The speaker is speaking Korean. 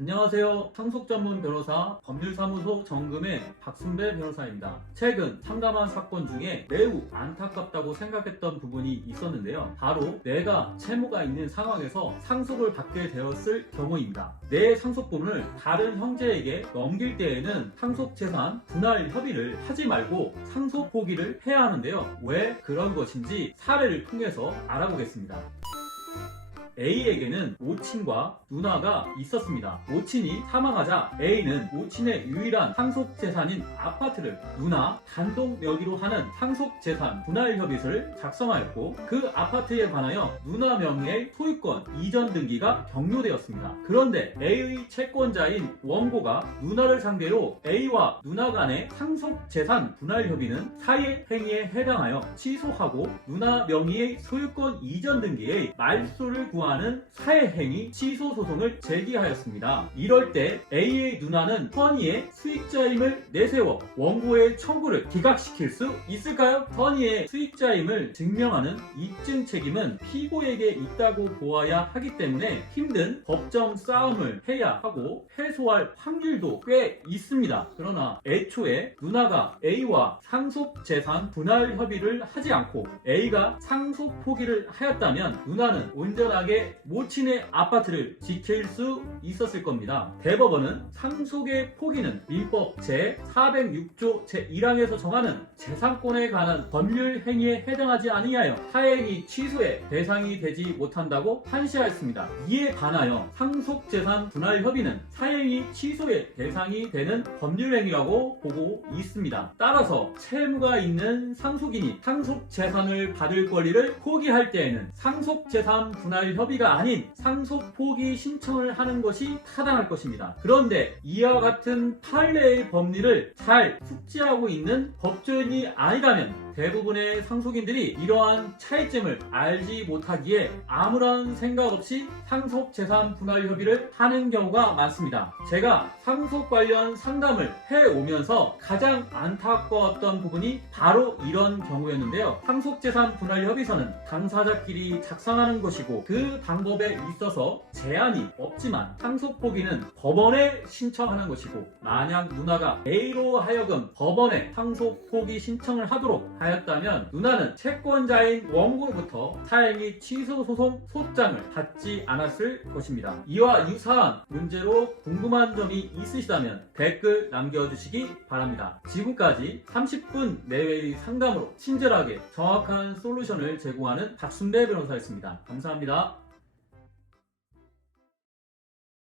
안녕하세요. 상속 전문 변호사 법률사무소 정금의 박순배 변호사입니다. 최근 상담한 사건 중에 매우 안타깝다고 생각했던 부분이 있었는데요. 바로 내가 채무가 있는 상황에서 상속을 받게 되었을 경우입니다. 내 상속분을 다른 형제에게 넘길 때에는 상속재산 분할 협의를 하지 말고 상속 포기를 해야 하는데요. 왜 그런 것인지 사례를 통해서 알아보겠습니다. A에게는 모친과 누나가 있었습니다. 모친이 사망하자 A는 모친의 유일한 상속 재산인 아파트를 누나 단독 명의로 하는 상속 재산 분할 협의서를 작성하였고 그 아파트에 관하여 누나 명의의 소유권 이전 등기가 경료되었습니다. 그런데 A의 채권자인 원고가 누나를 상대로 A와 누나 간의 상속 재산 분할 협의는 사회 행위에 해당하여 취소하고 누나 명의의 소유권 이전 등기의 말소를 구 하는 사회행위 취소 소송을 제기하였습니다. 이럴 때 A의 누나는 선의의 수익자임을 내세워 원고의 청구를 기각시킬 수 있을까요? 선의의 수익자임을 증명하는 입증 책임은 피고에게 있다고 보아야 하기 때문에 힘든 법정 싸움을 해야 하고 패소할 확률도 꽤 있습니다. 그러나 애초에 누나가 A와 상속 재산 분할 협의를 하지 않고 A가 상속 포기를 하였다면 누나는 온전하게 모친의 아파트를 지킬 수 있었을 겁니다. 대법원은 상속의 포기는 민법 제406조 제1항에서 정하는 재산권에 관한 법률 행위에 해당하지 아니하여 사행위 취소의 대상이 되지 못한다고 판시하였습니다. 이에 반하여 상속재산 분할 협의는 사행위 취소의 대상이 되는 법률 행위라고 보고 있습니다. 따라서 채무가 있는 상속인이 상속재산을 받을 권리를 포기할 때에는 상속재산 분할 협의 가 아닌 상속 포기 신청을 하는 것이 타당할 것입니다. 그런데 이와 같은 판례의 법리를 잘 숙지하고 있는 법조인이 아니라면 대부분의 상속인들이 이러한 차이점을 알지 못하기에 아무런 생각 없이 상속 재산 분할 협의를 하는 경우가 많습니다. 제가 상속 관련 상담을 해 오면서 가장 안타까웠던 부분이 바로 이런 경우였는데요. 상속 재산 분할 협의서는 당사자끼리 작성하는 것이고 그 방법에 있어서 제한이 없지만 상속 포기는 법원에 신청하는 것이고 만약 누나가 A로 하여금 법원에 상속 포기 신청을 하도록 하였다면 누나는 채권자인 원고로부터 사행위 취소 소송 소장을 받지 않았을 것입니다. 이와 유사한 문제로 궁금한 점이 있으시다면 댓글 남겨주시기 바랍니다. 지금까지 30분 내외의 상담으로 친절하게 정확한 솔루션을 제공하는 박순배 변호사였습니다. 감사합니다.